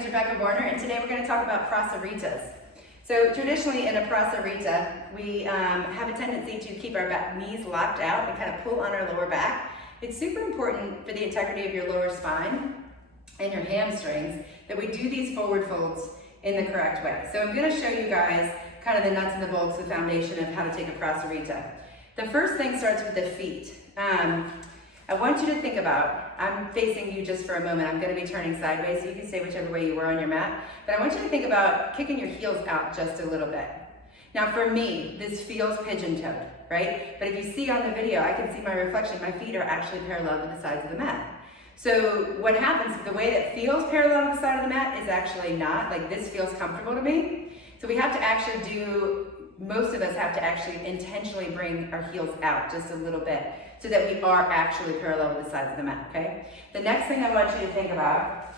is Rebekah and today we're going to talk about Prasaritas. So traditionally in a Prasarita, we have a tendency to keep our knees locked out and kind of pull on our lower back. It's super important for the integrity of your lower spine and your hamstrings that we do these forward folds in the correct way. So I'm going to show you guys kind of the nuts and the bolts, the foundation of how to take a Prasarita. The first thing starts with the feet. I want you to think about, I'm facing you just for a moment, I'm going to be turning sideways so you can stay whichever way you were on your mat, but I want you to think about kicking your heels out just a little bit. Now for me, this feels pigeon-toed, right? But if you see on the video, I can see my reflection, my feet are actually parallel to the sides of the mat. So what happens, the way that feels parallel to the side of the mat is actually not, like this feels comfortable to me. So we have to actually most of us have to actually intentionally bring our heels out just a little bit so that we are actually parallel with the sides of the mat, okay? The next thing I want you to think about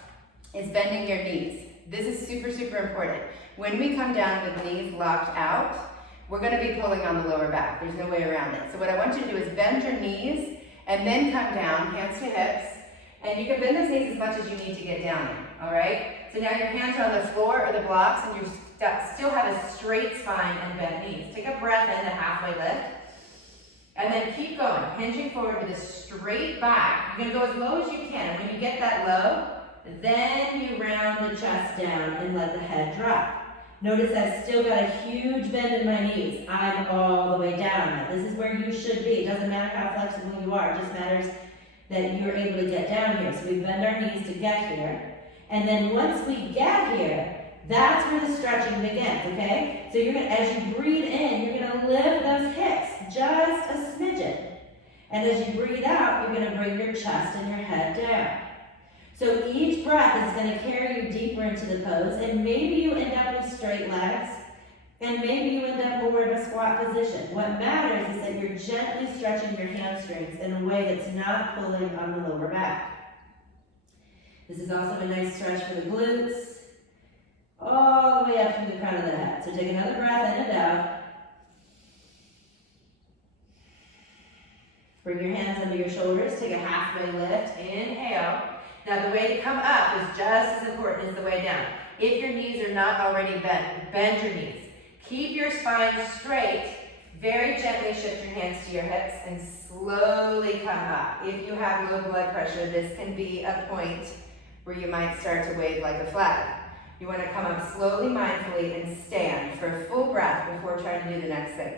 is bending your knees. This is super, super important. When we come down with knees locked out, we're gonna be pulling on the lower back. There's no way around it. So what I want you to do is bend your knees and then come down, hands to hips, and you can bend those knees as much as you need to get down there, all right? So now your hands are on the floor or the blocks and you still have a straight spine and bent knees. Take a breath in, a halfway lift, and then keep going, hinging forward with a straight back. You're gonna go as low as you can, and when you get that low, then you round the chest down and let the head drop. Notice I've still got a huge bend in my knees. I'm all the way down. This is where you should be. It doesn't matter how flexible you are, it just matters that you're able to get down here. So we bend our knees to get here, and then once we get here, that's where the stretching begins, okay? So you're gonna, as you breathe in, you're gonna lift those hips just a smidgen. And as you breathe out, you're gonna bring your chest and your head down. So each breath is gonna carry you deeper into the pose, and maybe you end up with straight legs, and maybe you end up more in a squat position. What matters is that you're gently stretching your hamstrings in a way that's not pulling on the lower back. This is also a nice stretch for the glutes, all the way up to the crown of the head. So take another breath in and out. Bring your hands under your shoulders, take a halfway lift, inhale. Now the way to come up is just as important as the way down. If your knees are not already bent, bend your knees. Keep your spine straight, very gently shift your hands to your hips and slowly come up. If you have low blood pressure, this can be a point where you might start to wave like a flag. You want to come up slowly, mindfully, and stand for a full breath before trying to do the next thing.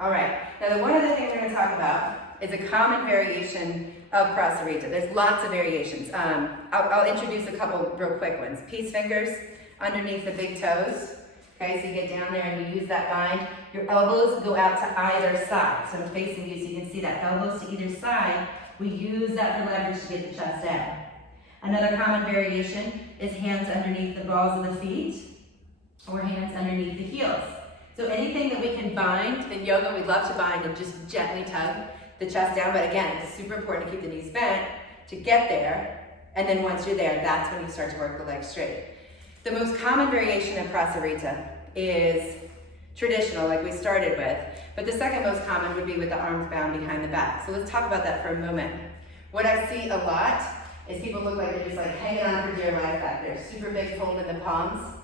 All right, now the one other thing we're going to talk about is a common variation of Prasarita. There's lots of variations. I'll introduce a couple real quick ones. Peace fingers underneath the big toes. Okay, so you get down there and you use that bind. Your elbows go out to either side. So I'm facing you so you can see that. Elbows to either side. We use that for leverage to get the chest down. Another common variation is hands underneath the balls of the feet or hands underneath the heels. So anything that we can bind, in yoga we love to bind and just gently tug the chest down, but again, it's super important to keep the knees bent to get there, and then once you're there, that's when you start to work the legs straight. The most common variation of Prasarita is traditional, like we started with, but the second most common would be with the arms bound behind the back. So let's talk about that for a moment. What I see a lot is people look like they're just like hanging on for dear life back there. Super big fold in the palms.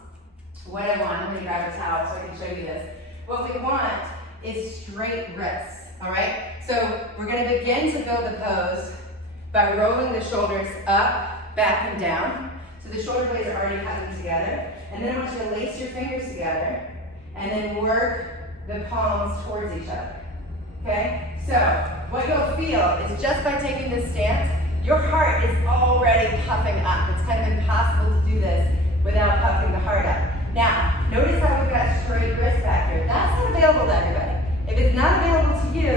What I want, I'm gonna grab a towel so I can show you this. What we want is straight wrists, all right? So we're gonna begin to build the pose by rolling the shoulders up, back, and down. So the shoulder blades are already hugging together. And then I want you to lace your fingers together and then work the palms towards each other, okay? So what you'll feel is just by taking this stance, your heart is already puffing up. It's kind of impossible to do this without puffing the heart up. Now, notice how we've got straight wrists back here. That's not available to everybody. If it's not available to you,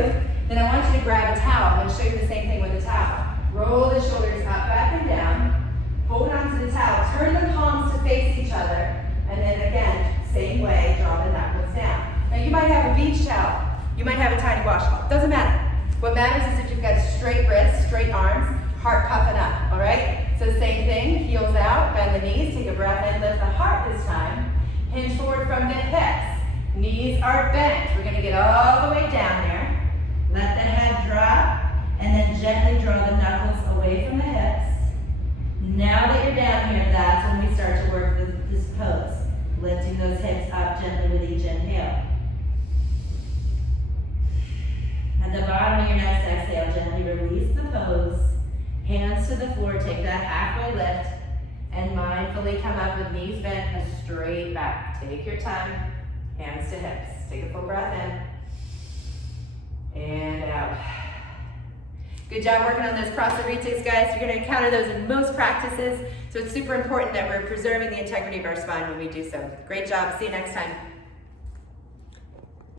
then I want you to grab a towel. I'm going to show you the same thing with a towel. Roll the shoulders up, back, and down. Hold on to the towel. Turn the palms to face each other. And then again, same way, draw the knuckles down. Now you might have a beach towel. You might have a tiny washcloth. Doesn't matter. What matters is if you've got straight wrists, straight arms, heart puffing up, all right? So same thing, heels out, bend the knees, take a breath in, lift the heart this time. Hinge forward from the hips. Knees are bent. We're gonna get all the way down there. Let the head drop, and then gently draw the knuckles away from the hips. halfway lift and mindfully come up with knees bent and straight back. Take your time, hands to hips. Take a full breath in and out. Good job working on those Prasaritas, guys. You're going to encounter those in most practices, so it's super important that we're preserving the integrity of our spine when we do so. Great job. See you next time.